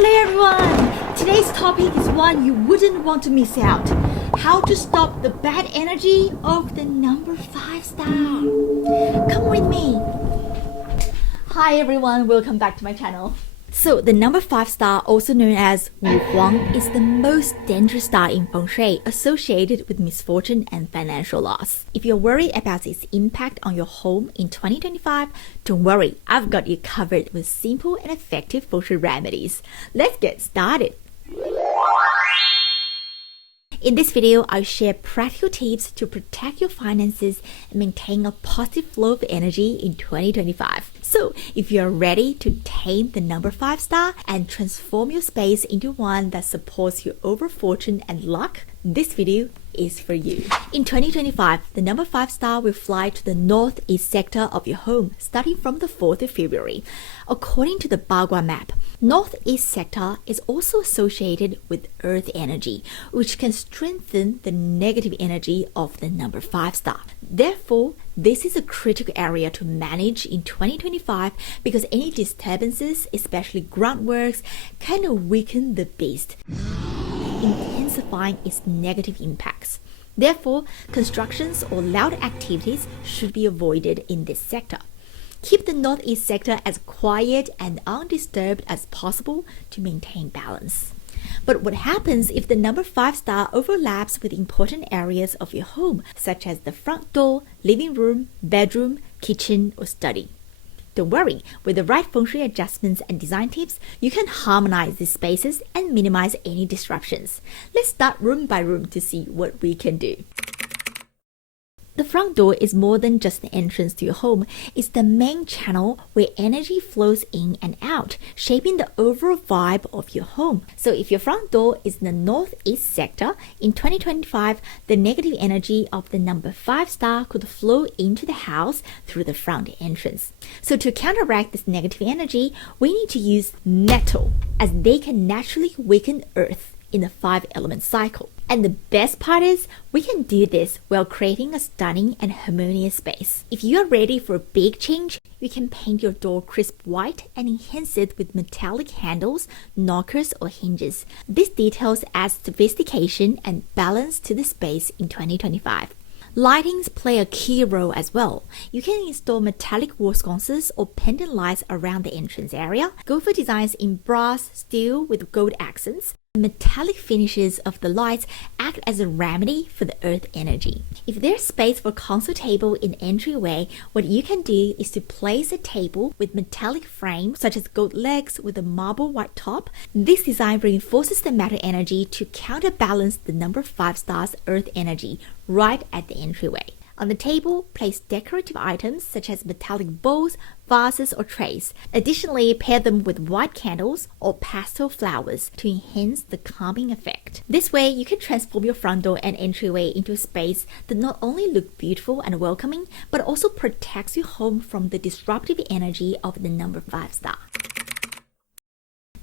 Hello everyone! Today's topic is one you wouldn't want to miss out. How to stop the bad energy of the number 5 star. Come with me. Hi everyone, welcome back to my channel. So the number 5 star, also known as Wu Huang, is the most dangerous star in Feng Shui, associated with misfortune and financial loss. If you're worried about its impact on your home in 2025, don't worry, I've got you covered with simple and effective Feng Shui remedies. Let's get started. In this video, I'll share practical tips to protect your finances and maintain a positive flow of energy in 2025. So, if you're ready to tame the number 5 star and transform your space into one that supports your over fortune and luck, this video is for you. In 2025, the number 5 star will fly to the northeast sector of your home starting from the 4th of February. According to the Bagua map, northeast sector is also associated with earth energy, which can strengthen the negative energy of the number 5 star. Therefore, this is a critical area to manage in 2025 because any disturbances, especially groundworks, can weaken the beast, intensifying its negative impacts. Therefore, constructions or loud activities should be avoided in this sector. Keep the northeast sector as quiet and undisturbed as possible to maintain balance. But what happens if the number 5 star overlaps with important areas of your home, such as the front door, living room, bedroom, kitchen, or study? Don't worry, with the right Feng Shui adjustments and design tips, you can harmonize these spaces and minimize any disruptions. Let's start room by room to see what we can do. The front door is more than just the entrance to your home. It's the main channel where energy flows in and out, shaping the overall vibe of your home. So if your front door is in the northeast sector, in 2025, the negative energy of the number 5 star could flow into the house through the front entrance. So to counteract this negative energy, we need to use metal, as they can naturally weaken earth in the 5-element cycle. And the best part is, we can do this while creating a stunning and harmonious space. If you are ready for a big change, you can paint your door crisp white and enhance it with metallic handles, knockers, or hinges. These details add sophistication and balance to the space in 2025. Lightings play a key role as well. You can install metallic wall sconces or pendant lights around the entrance area. Go for designs in brass, steel with gold accents. Metallic finishes of the lights act as a remedy for the earth energy. If there's space for console table in the entryway, what you can do is to place a table with metallic frames such as gold legs with a marble white top. This design reinforces the metal energy to counterbalance the number 5 star's earth energy right at the entryway. On the table, place decorative items such as metallic bowls, vases, or trays. Additionally, pair them with white candles or pastel flowers to enhance the calming effect. This way, you can transform your front door and entryway into a space that not only looks beautiful and welcoming, but also protects your home from the disruptive energy of the number 5 star.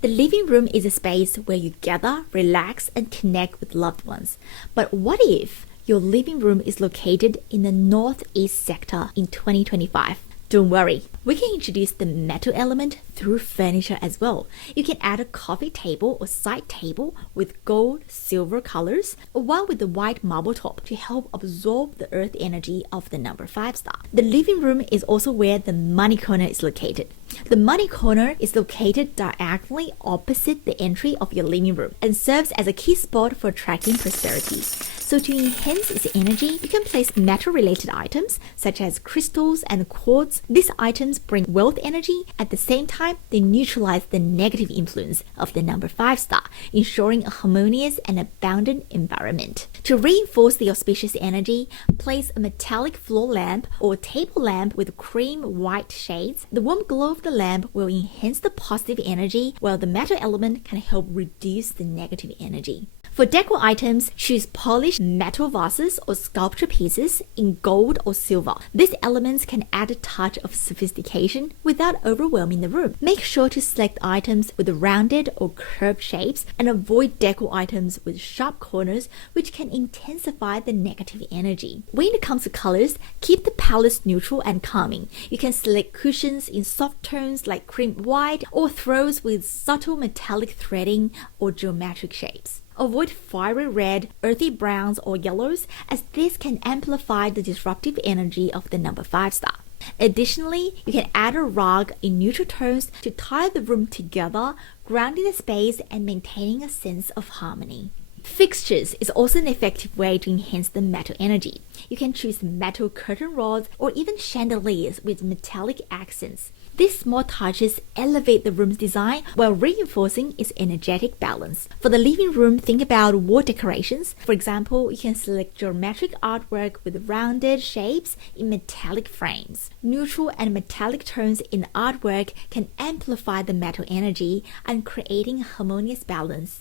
The living room is a space where you gather, relax, and connect with loved ones. But what if your living room is located in the northeast sector in 2025? Don't worry, we can introduce the metal element through furniture as well. You can add a coffee table or side table with gold, silver colors, or one with a white marble top to help absorb the earth energy of the number 5 star. The living room is also where the money corner is located. The money corner is located diagonally opposite the entry of your living room and serves as a key spot for attracting prosperity. So to enhance its energy, you can place metal-related items such as crystals and quartz. These items bring wealth energy. At the same time, they neutralize the negative influence of the number 5 star, ensuring a harmonious and abundant environment. To reinforce the auspicious energy, place a metallic floor lamp or table lamp with cream white shades. The warm glow of the lamp will enhance the positive energy, while the metal element can help reduce the negative energy. For decor items, choose polished metal vases or sculpture pieces in gold or silver. These elements can add a touch of sophistication without overwhelming the room. Make sure to select items with rounded or curved shapes and avoid decor items with sharp corners, which can intensify the negative energy. When it comes to colors, keep the palettes neutral and calming. You can select cushions in soft tones like cream white or throws with subtle metallic threading or geometric shapes. Avoid fiery red, earthy browns, or yellows, as this can amplify the disruptive energy of the number 5 star. Additionally, you can add a rug in neutral tones to tie the room together, grounding the space and maintaining a sense of harmony. Fixtures is also an effective way to enhance the metal energy. You can choose metal curtain rods or even chandeliers with metallic accents. These small touches elevate the room's design while reinforcing its energetic balance. For the living room, think about wall decorations. For example, you can select geometric artwork with rounded shapes in metallic frames. Neutral and metallic tones in artwork can amplify the metal energy and creating a harmonious balance.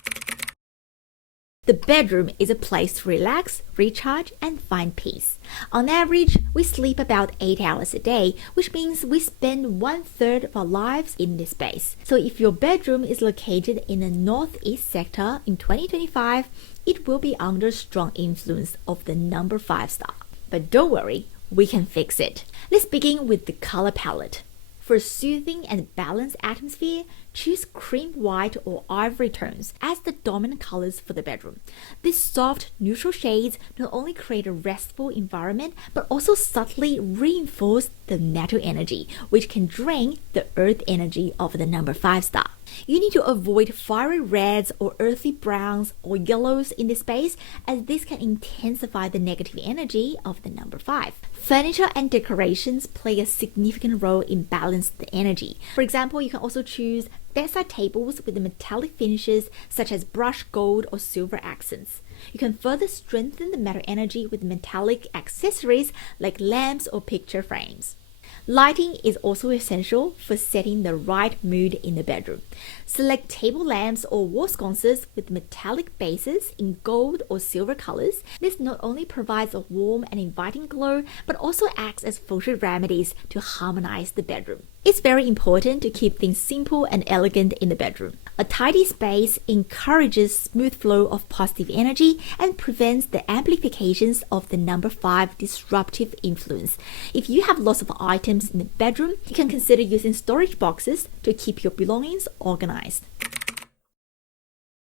The bedroom is a place to relax, recharge, and find peace. On average, we sleep about 8 hours a day, which means we spend 1/3 of our lives in this space. So if your bedroom is located in the northeast sector in 2025, it will be under strong influence of the number 5 star. But don't worry, we can fix it. Let's begin with the color palette. For a soothing and balanced atmosphere, choose cream white or ivory tones as the dominant colors for the bedroom. These soft, neutral shades not only create a restful environment, but also subtly reinforce the metal energy, which can drain the earth energy of the number 5 star. You need to avoid fiery reds or earthy browns or yellows in this space, as this can intensify the negative energy of the number 5. Furniture and decorations play a significant role in balancing the energy. For example, you can also choose bedside tables with the metallic finishes such as brushed gold or silver accents. You can further strengthen the metal energy with metallic accessories like lamps or picture frames. Lighting is also essential for setting the right mood in the bedroom. Select table lamps or wall sconces with metallic bases in gold or silver colors. This not only provides a warm and inviting glow, but also acts as Feng Shui remedies to harmonize the bedroom. It's very important to keep things simple and elegant in the bedroom. A tidy space encourages smooth flow of positive energy and prevents the amplifications of the number 5 disruptive influence. If you have lots of items in the bedroom, you can consider using storage boxes to keep your belongings organized.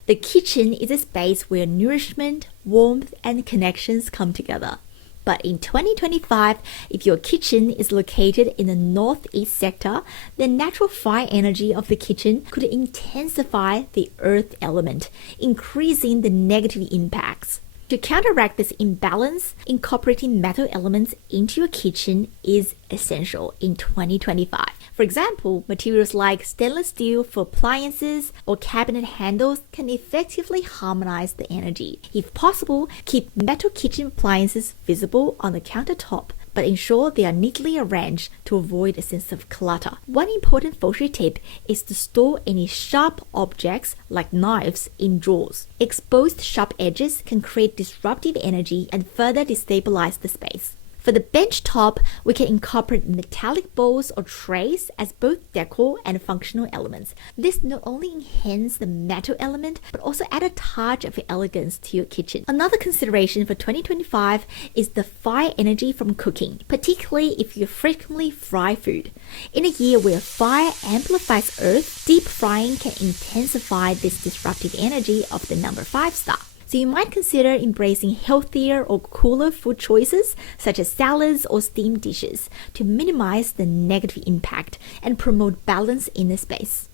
The kitchen is a space where nourishment, warmth, and connections come together. But in 2025, if your kitchen is located in the northeast sector, the natural fire energy of the kitchen could intensify the earth element, increasing the negative impacts. To counteract this imbalance, incorporating metal elements into your kitchen is essential in 2025. For example, materials like stainless steel for appliances or cabinet handles can effectively harmonize the energy. If possible, keep metal kitchen appliances visible on the countertop, but ensure they are neatly arranged to avoid a sense of clutter. One important Feng Shui tip is to store any sharp objects like knives in drawers. Exposed sharp edges can create disruptive energy and further destabilize the space. For the bench top, we can incorporate metallic bowls or trays as both decor and functional elements. This not only enhances the metal element, but also add a touch of elegance to your kitchen. Another consideration for 2025 is the fire energy from cooking, particularly if you frequently fry food. In a year where fire amplifies earth, deep frying can intensify this disruptive energy of the number 5 star. So you might consider embracing healthier or cooler food choices, such as salads or steamed dishes, to minimize the negative impact and promote balance in the space.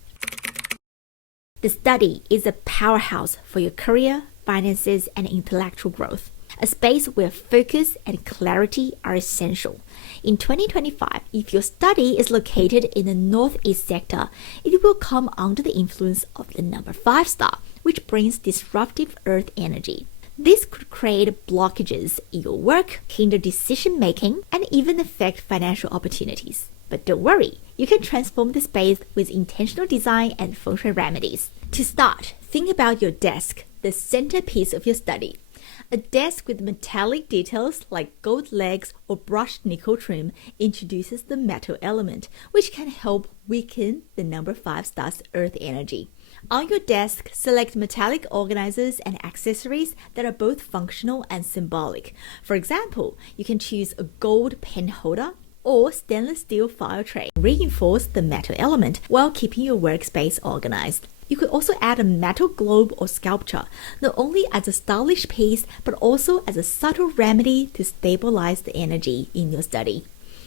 The study is a powerhouse for your career, finances, and intellectual growth. A space where focus and clarity are essential. In 2025, if your study is located in the northeast sector, it will come under the influence of the number 5 star, which brings disruptive earth energy. This could create blockages in your work, hinder decision making, and even affect financial opportunities. But don't worry, you can transform the space with intentional design and Feng Shui remedies. To start, think about your desk, the centerpiece of your study. A desk with metallic details like gold legs or brushed nickel trim introduces the metal element, which can help weaken the number 5 star's earth energy. On your desk, select metallic organizers and accessories that are both functional and symbolic. For example, you can choose a gold pen holder or stainless steel file tray. Reinforce the metal element while keeping your workspace organized. You could also add a metal globe or sculpture, not only as a stylish piece, but also as a subtle remedy to stabilize the energy in your study.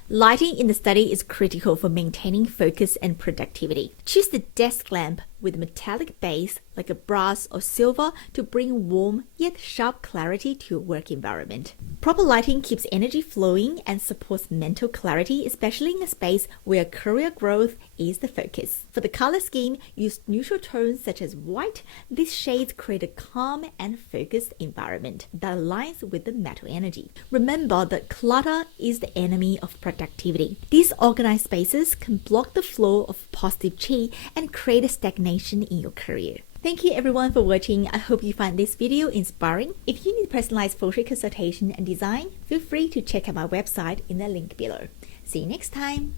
Lighting in the study is critical for maintaining focus and productivity. Choose the desk lamp with metallic base like a brass or silver to bring warm yet sharp clarity to your work environment. Proper lighting keeps energy flowing and supports mental clarity, especially in a space where career growth is the focus. For the color scheme, use neutral tones such as white. These shades create a calm and focused environment that aligns with the metal energy. Remember that clutter is the enemy of productivity. These organized spaces can block the flow of positive chi and create a stagnation in your career. Thank you everyone for watching. I hope you find this video inspiring. If you need personalized Feng Shui consultation and design, feel free to check out my website in the link below. See you next time.